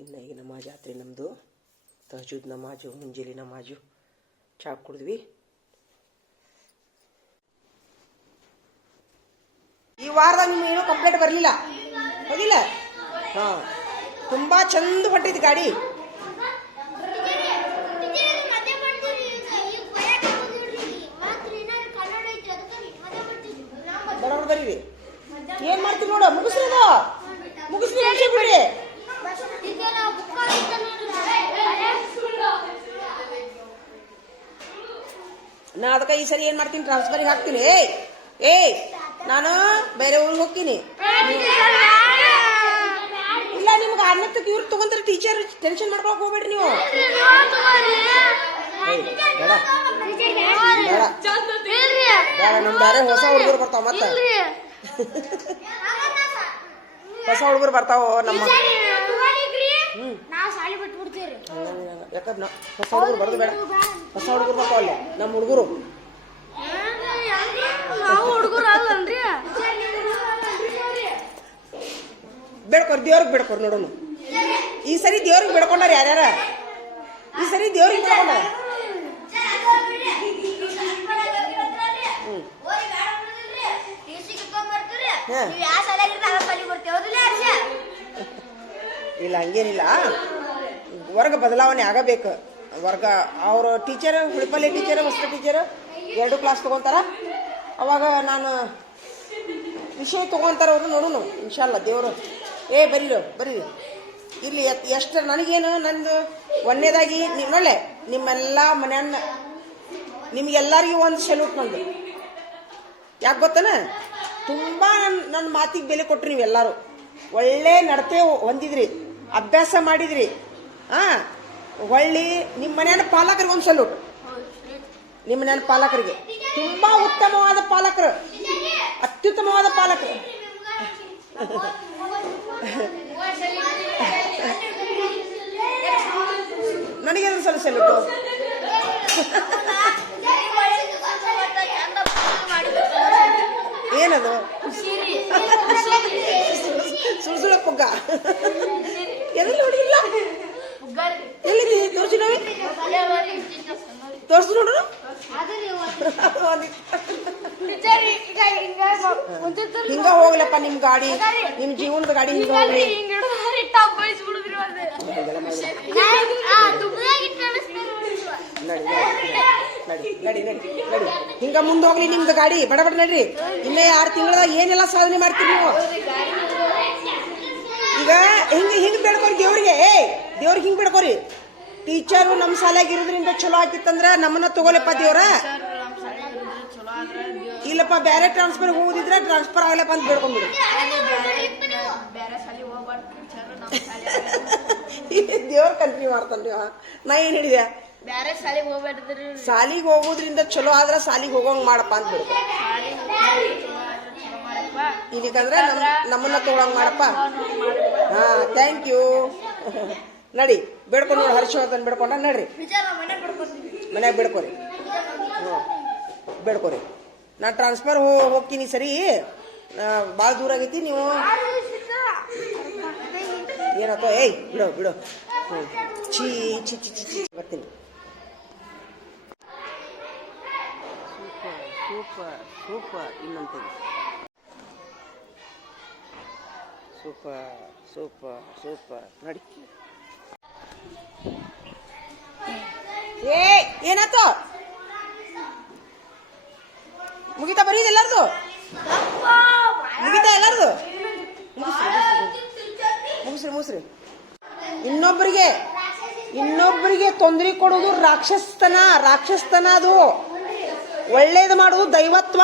ಇನ್ನು ಈಗ ನಮಾಜ್ ಆತ್ರಿ ನಮ್ಮದು ತಹಜುದ್ ನಮಾಜು, ಮುಂಜಾನೆ ನಮಾಜು. ಚಾ ಕುಡಿದ್ವಿ. ಈ ವಾರದಾಗ ನಿಮ್ಮ ಏನೂ ಕಂಪ್ಲೇಂಟ್ ಬರಲಿಲ್ಲ? ಹೌದಿಲ್ಲ ಹಾಂ. ತುಂಬ ಚಂದ ಹೊಂಟೈತಿ ಗಾಡಿ. ಬರೋರು ಬರೀರಿ. ಏನು ಮಾಡ್ತೀವಿ ನೋಡ, ಮುಗಿಸ್ರಿ ಅದು ಮುಗಿಸ್ರಿ ಮುಗಿಸಿ ಬಿಡಿ ನಾ ಅದಕ್ಕೆ ಈ ಸರಿ ಏನು ಮಾಡ್ತೀನಿ? ಟ್ರಾನ್ಸ್ಫರಿಗೆ ಹಾಕ್ತೀನಿ. ಏಯ್ ಏಯ್ ನಾನು ಬೇರೆ ಊರಿಗೆ ಹೋಗ್ತೀನಿ. ಇಲ್ಲ ನಿಮ್ಗೆ ಅನ್ನತ್ತಕ್ಕೆ ಇವ್ರು ತಗೊಂತಾರೆ ಟೀಚರ್ ಟೆನ್ಷನ್ ಮಾಡ್ಕೊಳಕ್ ಹೋಗ್ಬೇಡ್ರಿ ನೀವು. ಬೇಡ ನಮ್ ಬೇರೆ ಹೊಸ ಹುಡುಗರು ಬರ್ತಾವ ಮತ್ತೆ. ಹೊಸ ಹುಡುಗರು ಬರ್ತಾವ ನಮ್ಮ ನಾವ್ ಸಾಲಿ ಬಿಟ್ಬಿಡ್ತೀರಿ ಯಾಕಂದ್ರೆ ಹೊಸ ಹುಡುಗರು ಬರೋದು ಬೇಡ. ಹೊಸ ಹುಡುಗರು ಬರ್ತಾವ ಅಲ್ಲಿ. ನಮ್ಮ ಹುಡುಗರು. ನಾವು ಹುಡುಗರು ಅಲ್ಲನ್ರಿ? ಬೇಡ್ಕೊರ್ ದೇವ್ರಿಗೆ ಬೇಡ್ಕೊರ್ ನೋಡೋಣ ಈ ಸರಿ ದೇವ್ರಿಗೆ ಬೇಡ್ಕೊಂಡಾರ ಯಾರ್ಯಾರ? ಈ ಸರಿ ದೇವ್ರಿಗೆ ಬೇಡ್ಕೊಂಡಾರ? ಹ್ಮ್. ಹಾ. ಇಲ್ಲ, ಹಂಗೇನಿಲ್ಲ. ವರ್ಗ ಬದಲಾವಣೆ ಆಗಬೇಕು. ವರ್ಗ, ಅವ್ರ ಟೀಚರ್ ಹುಳಿಪಲ್ಲಿ ಟೀಚರ್ ಹೊಸ ಟೀಚರ್ ಎರಡು ಕ್ಲಾಸ್ ತಗೊಂತಾರ ಅವಾಗ ನಾನು ವಿಷಯ ತಗೊಂತಾರ ಅವರು ನೋಡೋಣ ಇನ್ಶಾಲ್ಲ ದೇವರು. ಏ, ಬರೀರು, ಬರೀರಿ. ಇಲ್ಲಿ ಎಷ್ಟು ನನಗೇನು, ನಂದು ಒಂದೇದಾಗಿ ನೀವು ನೋಡ್ಲೆ, ನಿಮ್ಮೆಲ್ಲ ಮನೆಯನ್ನ, ನಿಮ್ಗೆಲ್ಲರಿಗೂ ಒಂದು ಸೆಲ್ಯೂಟ್ ನಂದು ಯಾಕೆ ಗೊತ್ತನ? ತುಂಬ ನನ್ನ ನನ್ನ ಮಾತಿಗೆ ಬೆಲೆ ಕೊಟ್ರಿ ನೀವೆಲ್ಲರೂ. ಒಳ್ಳೆ ನಡತೆ ಹೊಂದಿದ್ರಿ. ಅಭ್ಯಾಸ ಮಾಡಿದ್ರಿ. ಹಾಂ ಹೊಳ್ಳಿ ನಿಮ್ಮ ಮನೆಯ ಪಾಲಕರಿಗೆ ಒಂದು ಸಲ್ಯೂಟ್ ನಿಮ್ಮ ಮನೆಯ ಪಾಲಕರಿಗೆ. ತುಂಬ ಉತ್ತಮವಾದ ಪಾಲಕರು. ಅತ್ಯುತ್ತಮವಾದ ಪಾಲಕರು. ನನಗೆ ಅದ್ರ ಸಲ ಸಲ್ಯೂಟು ಏನದು ಸುಳ್ಸುಳ ಪುಗ್ಗ. ಎಲ್ಲಿ ಹೊಡಿಲ್ಲ ಎಲ್ಲಿದೆ ತೋರಿಸಿ ನೋಡಿ ತೋರಿಸಿ ನೋಡೋಣ? ಹಿಂಗ ಹೋಗ್ಲಪ್ಪ ನಿಮ್ ಗಾಡಿ. ನಿಮ್ ಜೀವನದ ಗಾಡಿ ಹಿಂಗ ಹೋಗ್ಲಿ. ನಡಿ ನಡಿ ನಡಿ. ನಡಿ ನಡಿ ಹಿಂಗ ಮುಂದೆ ಹೋಗ್ಲಿ ನಿಮ್ದು ಗಾಡಿ. ಬಡ ಬಡ ನಡ್ರಿ. ಇನ್ನೇ ಆರು ತಿಂಗಳದಾಗ ಏನೆಲ್ಲ ಸಾಧನೆ ಮಾಡ್ತೀರಿ ನೀವು? ಹಿಂಗ ಹಿಂಗ್ ಬೇಡ್ಕೊರಿ ದೇವ್ರಿಗೆ. ಏ ದೇವ್ರಿಗೆ ಹಿಂಗ್ ಬೇಡ್ಕೋರಿ. ಟೀಚರು ನಮ್ಮ ಶಾಲೆಗೆ ಇರೋದ್ರಿಂದ ಚಲೋ ಆಗಿತ್ತಂದ್ರ ನಮ್ಮನ್ನ ತಗೋಲಪ್ಪ ದೇವ್ರ. ಇಲ್ಲಪ್ಪ ಬೇರೆ ಟ್ರಾನ್ಸ್ಫರ್ ಹೋಗುದಿದ್ರೆ ಟ್ರಾನ್ಸ್ಫರ್ ಆಗ್ಲಪ್ಪ ಅಂತ ಬೇಡ್ಕೊಂಡ್ಬಿಡು ದೇವ್ರ ಕಂಟಿನ್ಯೂ ಮಾಡ್ತಾನ್ರಿ. ನಾ ಏನ್ ಹೇಳಿದೆ? ಬೇರೆ ಶಾಲೆಗೆ ಹೋಗ್ಬೇಡ್ರಿ. ಸಾಲಿಗೆ ಹೋಗೋದ್ರಿಂದ ಚಲೋ ಆದ್ರ ಶಾಲಿಗೆ ಹೋಗೋಂಗ್ ಮಾಡಪ್ಪ ಅಂತ ಬಿಡು ಇದಕ್ಕಂದ್ರೆ ನಮ್ ನಮ್ಮನ್ನ ತಗೊಳಂಗ್ ಮಾಡಪ್ಪ. ಹಾ ಥ್ಯಾಂಕ್ ಯು ನಡಿ ಬೇಡ್ಕೊಂಡು ನೋಡಿ ಹರ್ಷವರ್ಧನ್ ಬೇಡ್ಕೊಂಡ ನಡ್ರಿ. ವಿಚಾರ ಮನೆ ಪಡ್ಕೊತೀವಿ ಮನ್ಯಾಗ ಬೇಡ್ಕೊರಿ. ಹ್ಞೂ ಬೇಡ್ಕೊರಿ. ನಾ ಟ್ರಾನ್ಸ್ಫರ್ ಹೋಗ್ತೀನಿ ಸರಿ. ಭಾಳ ದೂರ ಆಗೈತಿ ನೀವು. ಏನಪ್ಪ? ಏಯ್ ಬಿಡು ಬಿಡು. ಹ್ಞೂ ಛೀ ಛೀ ಛೀ ಛೀ ಛೀ ಬರ್ತೀನಿ. Super super super. ಇನ್ನೊಂದು ಸೂಪರ್ ಸೂಪರ್ ಸೂಪರ್. ನಡಿ. ಏ, ಏನಾಯ್ತು? ಮುಗಿತಾ ಬರೀದು ಎಲ್ಲಾರ್ದು? ಮುಗಿತಾ ಎಲ್ಲಾರ್ದು? ಮುಗಿಸ್ರಿ ಮುಗಿಸ್ರಿ ಇನ್ನೊಬ್ಬರಿಗೆ ಇನ್ನೊಬ್ಬರಿಗೆ ತೊಂದರೆ ಕೊಡೋದು ರಾಕ್ಷಸ್ತನ ರಾಕ್ಷಸ್ತನ ಅದು. ಒಳ್ಳೇದು ಮಾಡೋದು ದೈವತ್ವ.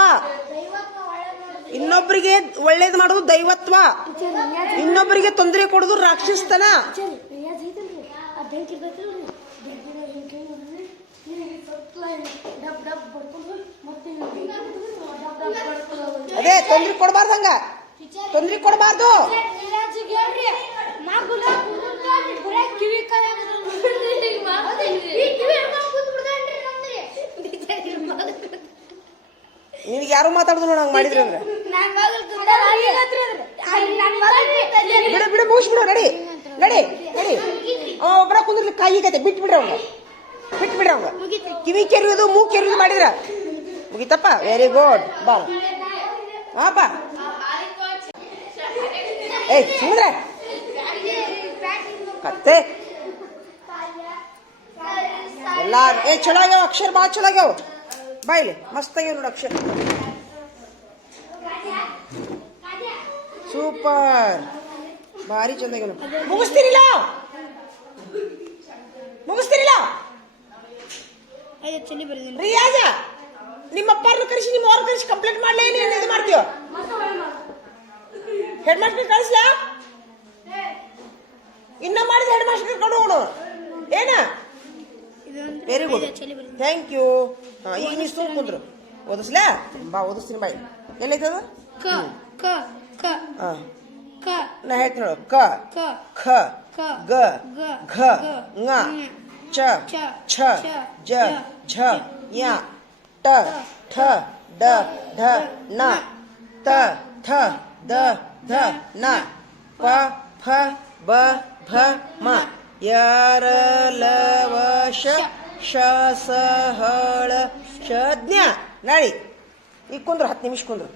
ಇನ್ನೊಬ್ಬರಿಗೆ ಒಳ್ಳೇದು ಮಾಡೋದು ದೈವತ್ವ. ಇನ್ನೊಬ್ಬರಿಗೆ ತೊಂದರೆ ಕೊಡೋದು ರಾಕ್ಷಸ್ತನ. ಅದೇ, ತೊಂದರೆ ಕೊಡಬಾರ್ದು ಹಂಗ. ತೊಂದರೆ ಕೊಡಬಾರ್ದು. ನಿನಗೆ ಯಾರು ಮಾತಾಡುದು ನೋಡ ಹಂಗ ಮಾಡಿದ್ರಿ ಅಂದ್ರೆ? ಬಿಡು ಬಿಡು ಮುಗಿಸ್ಬಿಡು ನಡಿ. ನಡಿ ನಡಿ ಕಾಯಿ ಕತೆ ಬಿಟ್ಟು ಬಿಡ್ರಿ ಅವಂಗ ಬಿಟ್ಟು ಬಿಡ್ರಿ ಮುಗೀತ್ರಿ. ಕಿವಿ ಕೆರೆಯೋದು ಮೂಗು ಕೆರೆಯೋದು ಮಾಡಿದ್ರ. ಮುಗಿತಪ್ಪ? ವೆರಿ ಗುಡ್ ಬಾ. ಹಾ ಬಾ. ಏಯ್ ಸುಮ್ಮನೆ ಕತ್ತೆ. ಎಲ್ಲ ಏ ಚಲೋ ಆಗ್ಯಾವ ಅಕ್ಷರ ಭಾಳ ಚಲೋ ಆಗ್ಯಾವ. ಬಾ ಇಲ್ಲಿ ಮಸ್ತ್ ಆಗ್ಯಾವ ನೋಡು ಅಕ್ಷರ. ಸೂಪರ್. ಭಾರಿ ಚಂದ. ಮುಗಿಸ್ತೀರಿಲ್ಲ? ಮುಗಿಸ್ತೀರಿಲ್ಲ? ರಿಯಾಜ ನಿಮ್ಮ ಅಪ್ಪಾರನ್ನ ಕರೆಸಿ ನಿಮ್ಮ ಅವ್ರ ಕರೆಸಿ ಕಂಪ್ಲೇಂಟ್ ಮಾಡ್ಲೇ ನೀನು ಇದು ಮಾಡ್ತೀವ ಹೆಡ್ ಮಾಸ್ಟರ್ ಕಳಿಸ್ಲ ಇನ್ನ ಮಾಡಿದ ಹೆಡ್ ಮಾಸ್ಟರ್ ಕರ್ಕೊಂಡು ಹೋಗೋಣ. ಏನ? ವೆರಿ ಗುಡ್ ಥ್ಯಾಂಕ್ ಯು ಹಾ ಈಗ ನೀವು ಸುಮ್ ಕುಂದ್ರು. ಓದಿಸ್ಲಾ? ಬಾ ಓದಿಸ್ತೀನಿ ಬಾಯ್. ಎಲ್ಲೈತದ ಕ ಕ. ಕ ಹಾ ಕ ನಾ ಹೇಳ್ತೀನಿ ನೋಡು ಕ ಕ ಖ ಕ ಗ ಗ ಘ ಗ ङ ಞ, ಚ ಚ ಛ ಛ ಜ ಜ ಝ ಯ ಟ ಠ ಡ ಢ ಣ ತ ಥ ದ ಧ ನ ಪ ಫ ಬ ಭ ಮ ಯರ ಲವ ಶ ಶ ಸ ಹಳ ಶ ಜ್ಞ ನಳಿ ಈಗ ಕುಂದ್ರು ಹತ್ತು ನಿಮಿಷ ಕುಂದ್ರು